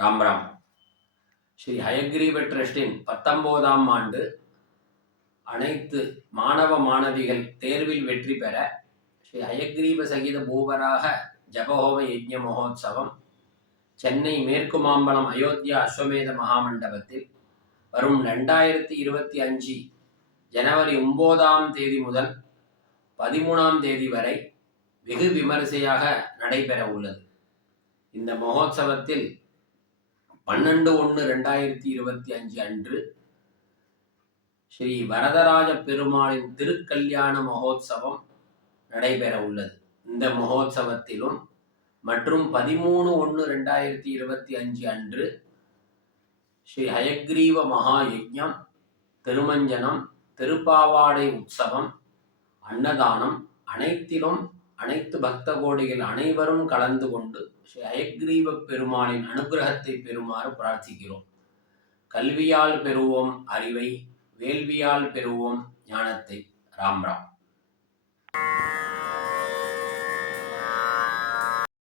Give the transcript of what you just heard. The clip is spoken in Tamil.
ராம் ராம். ஸ்ரீ ஹயக்ரீவ ட்ரஸ்டின் 19ஆம் ஆண்டு அனைத்து மாணவ மாணவிகள் தேர்வில் வெற்றி பெற ஸ்ரீ ஹயக்ரீவ சகித பூவராக ஜபஹோம யஜ்ஞ மகோத்சவம் சென்னை மேற்கு மாம்பலம் அயோத்தியா அஸ்வமேத மகாமண்டபத்தில் வரும் 2025 ஜனவரி 9ஆம் தேதி முதல் 13ஆம் தேதி வரை வெகு விமரிசையாக நடைபெற உள்ளது. இந்த மகோத்சவத்தில் 12/1/2025 அன்று ஸ்ரீ வரதராஜ பெருமாளின் திருக்கல்யாண மகோத்சவம் நடைபெற உள்ளது. இந்த மகோத்சவத்திலும் மற்றும் 13/1/2025 அன்று ஸ்ரீ ஹயக்ரீவ மகா யஜ்ஞம், திருமஞ்சனம், திருப்பாவாடை உற்சவம், அன்னதானம் அனைத்திலும் அனைத்து பக்த கோடிகள் அனைவரும் கலந்து கொண்டு ஸ்ரீ ஹயக்ரீவ பெருமாளின் அனுகிரகத்தை பெறுமாறு பிரார்த்திக்கிறோம். கல்வியால் பெறுவோம் அறிவை, வேள்வியால் பெறுவோம் ஞானத்தை. ராம் ராம்.